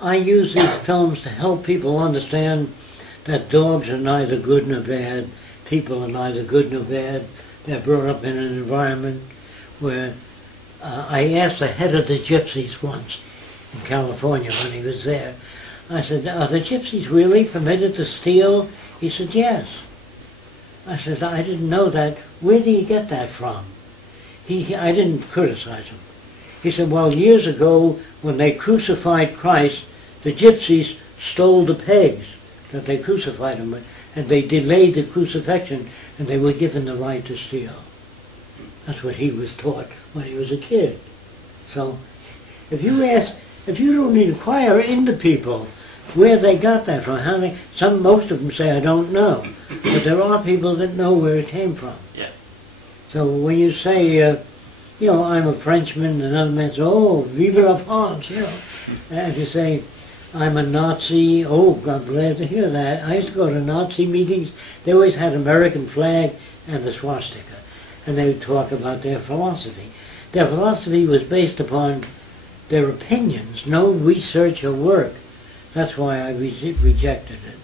I use these films to help people understand that dogs are neither good nor bad, people are neither good nor bad. They're brought up in an environment where I asked the head of the gypsies once in California when he was there. I said, are the gypsies really permitted to steal? He said, yes. I said, I didn't know that. Where do you get that from? I didn't criticize him. He said, well, years ago when they crucified Christ, the gypsies stole the pegs that they crucified him with, and they delayed the crucifixion, and they were given the right to steal. That's what he was taught when he was a kid. So if you don't inquire into people where they got that from, most of them say, I don't know. But there are people that know where it came from. Yeah. So when you say, I'm a Frenchman, and another man says, oh, vive la France, And you say, I'm a Nazi, oh, I'm glad to hear that. I used to go to Nazi meetings. They always had American flag and the swastika. And they would talk about their philosophy. Their philosophy was based upon their opinions, no research or work. That's why I rejected it.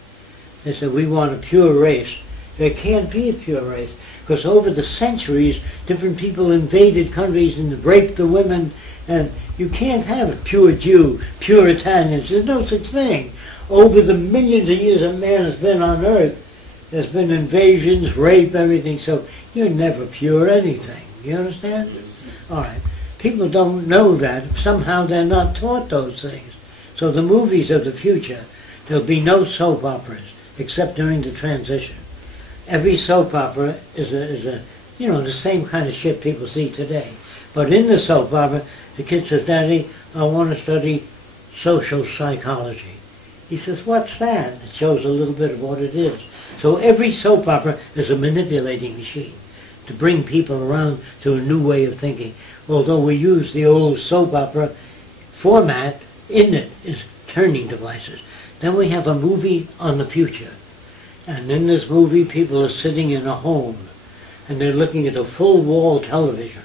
They said, we want a pure race. There can't be a pure race, because over the centuries, different people invaded countries and raped the women, and you can't have a pure Jew, pure Italians. There's no such thing. Over the millions of years a man has been on earth, there's been invasions, rape, everything, so you're never pure anything. You understand? Yes. All right. People don't know that. Somehow they're not taught those things. So the movies of the future, there'll be no soap operas except during the transition. Every soap opera is the same kind of shit people see today. But in the soap opera, the kid says, Daddy, I want to study social psychology. He says, what's that? It shows a little bit of what it is. So every soap opera is a manipulating machine to bring people around to a new way of thinking. Although we use the old soap opera format, in it is turning devices. Then we have a movie on the future. And in this movie, people are sitting in a home, and they're looking at a full-wall television.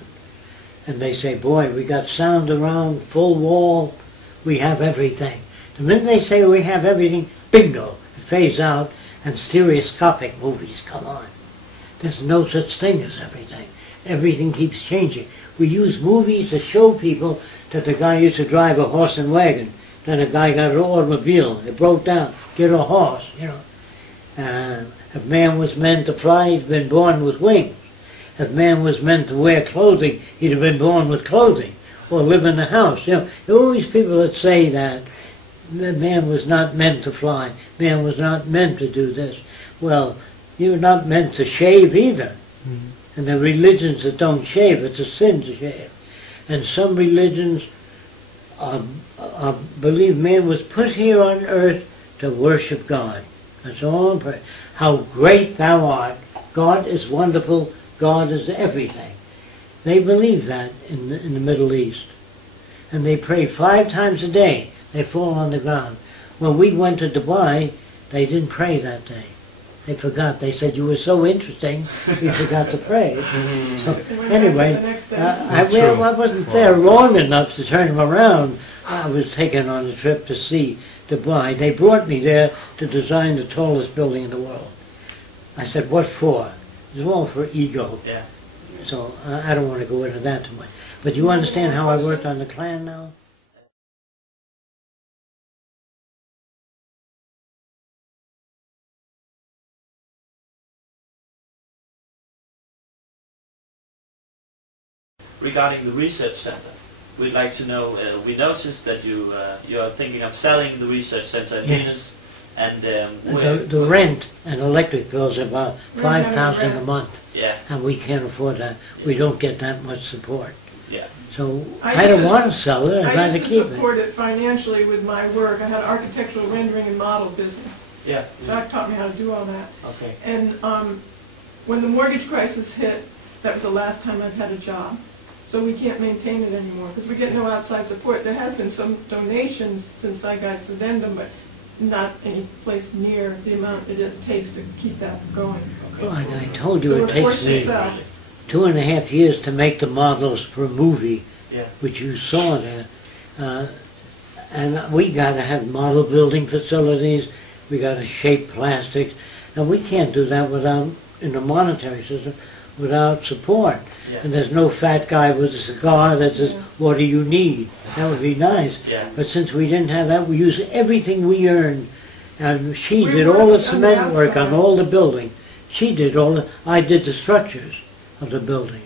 And they say, boy, we got sound around, full wall, we have everything. The minute they say we have everything, bingo, it fades out, and stereoscopic movies come on. There's no such thing as everything. Everything keeps changing. We use movies to show people that the guy used to drive a horse and wagon. Then a guy got an automobile. It broke down. Get a horse, If man was meant to fly, he'd been born with wings. If man was meant to wear clothing, he'd have been born with clothing. Or live in a house. There are always people that say that man was not meant to fly. Man was not meant to do this. Well, you're not meant to shave either. Mm-hmm. And the religions that don't shave, it's a sin to shave. And some religions believe man was put here on earth to worship God. That's all I'm praying. How great thou art. God is wonderful. God is everything. They believe that in the Middle East. And they pray 5 times a day. They fall on the ground. When we went to Dubai, they didn't pray that day. They forgot. They said, you were so interesting, we forgot to pray. So, anyway, I wasn't there long enough to turn them around. I was taken on a trip to see Dubai. They brought me there to design the tallest building in the world. I said, what for? It's all for ego. Yeah. So I don't want to go into that too much. But you understand how I worked on the Klan now? Regarding the research center, we'd like to know, we noticed that you're thinking of selling the research center in Venus, and the rent and electric bills are about $5,000 a month, and we can't afford that. We don't get that much support. Yeah. So I don't want to sell it. I'd rather keep it. I used to support it financially with my work. I had architectural rendering and model business. Yeah. Jacque taught me how to do all that. Okay. And when the mortgage crisis hit, that was the last time I'd had a job. So we can't maintain it anymore because we get no outside support. There has been some donations since I got its addendum, but not any place near the amount it takes to keep that going. Okay. Well, I told you So it takes me 2.5 years to make the models for a movie, which you saw there. And we got to have model building facilities. We got to shape plastics, and we can't do that without, in the monetary system, without support. Yeah. And there's no fat guy with a cigar that says, "What do you need?" That would be nice. Yeah. But since we didn't have that, we used everything we earned. And she We did all the worked on the cement work on outside. all the building. She did all the, I did the structures of the buildings.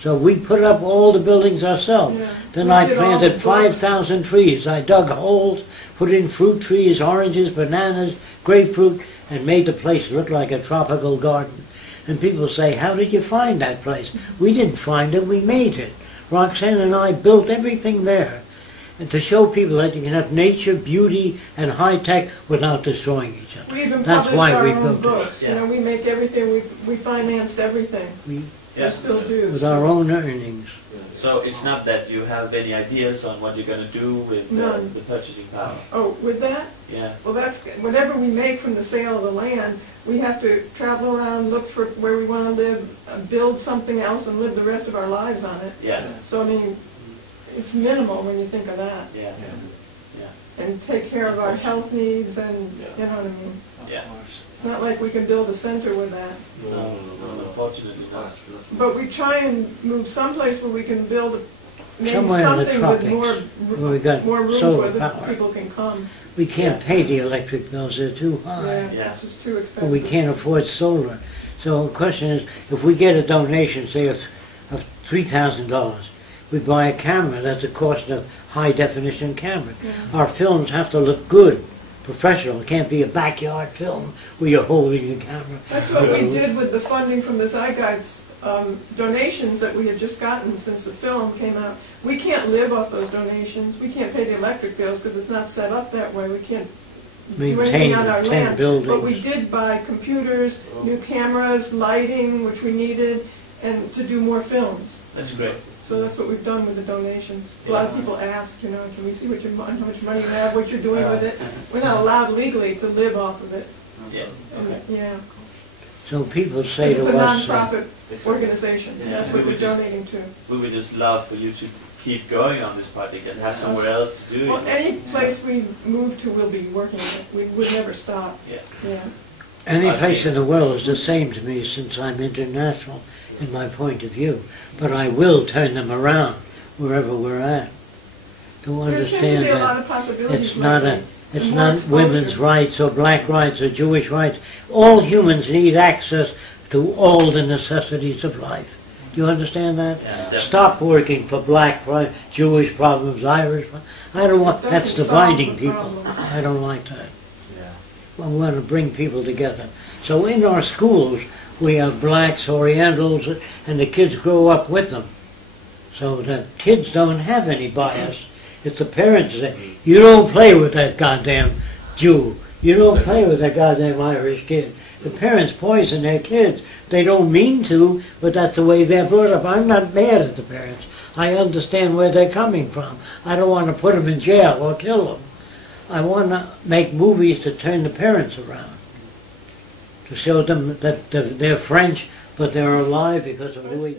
So we put up all the buildings ourselves. Yeah. Then We I did all planted the doors. 5,000 trees. I dug holes, put in fruit trees, oranges, bananas, grapefruit, and made the place look like a tropical garden. And people say, "How did you find that place?" We didn't find it, we made it. Roxanne and I built everything there. And to show people that you can have nature, beauty, and high tech without destroying each other. We even That's published why our we own built it. books. You know, we make everything, we financed everything. We Yeah. still do. With our own earnings. So it's not that you have any ideas on what you're going to do with None. the purchasing power. Oh, with that? Yeah. Well, that's, whatever we make from the sale of the land, we have to travel around, look for where we want to live, build something else and live the rest of our lives on it. Yeah. So, I mean, it's minimal when you think of that. Yeah. And take care of our health needs and, you know what I mean? Yeah. It's not like we can build a center with that. No, unfortunately not. But we try and move someplace where we can build maybe Somewhere in the something with tropics, where we got more rooms solar where the power. people can come. We can't pay the electric bills, they're too high. Yeah, it's just too expensive. But we can't afford solar. So the question is, if we get a donation, say of $3,000, we buy a camera, that's the cost of high definition camera. Our films have to look good, professional. It can't be a backyard film where you're holding the camera. That's what we did with the funding from the Zeitgeist donations that we had just gotten since the film came out. We can't live off those donations. We can't pay the electric bills because it's not set up that way. We can't do anything Maintain on our 10 land. buildings. But we did buy computers, new cameras, lighting, which we needed, and to do more films. That's great. So that's what we've done with the donations. A lot of people ask, you know, can we see what how much money you have, what you're doing with it? We're not allowed legally to live off of it. Yeah. And, Okay. yeah. So people say to It's a us, non-profit organization. Yeah. That's what we're donating to. We would just love for you to keep going on this project and have somewhere else to do it. Well, any place we move to, we'll be working on it. We would never stop. Yeah. Yeah. any I place see. in the world is the same to me since I'm international in my point of view. But I will turn them around wherever we're at. To There seems to understand be a lot that of possibilities. it's not lately. it's And more not exposure. women's rights or black rights or Jewish rights. All humans need access to all the necessities of life. Do you understand that? Yeah, definitely. Stop working for black, Jewish problems, Irish. I don't want. That's Doesn't solve dividing the people. problem. I don't like that. Yeah. Well, we want to bring people together. So in our schools, we have blacks, Orientals, and the kids grow up with them. So the kids don't have any bias. It's the parents that say, "You don't play with that goddamn Jew. You don't play with that goddamn Irish kid." The parents poison their kids. They don't mean to, but that's the way they're brought up. I'm not mad at the parents. I understand where they're coming from. I don't want to put them in jail or kill them. I want to make movies to turn the parents around, to show them that they're French, but they're alive because of Louis.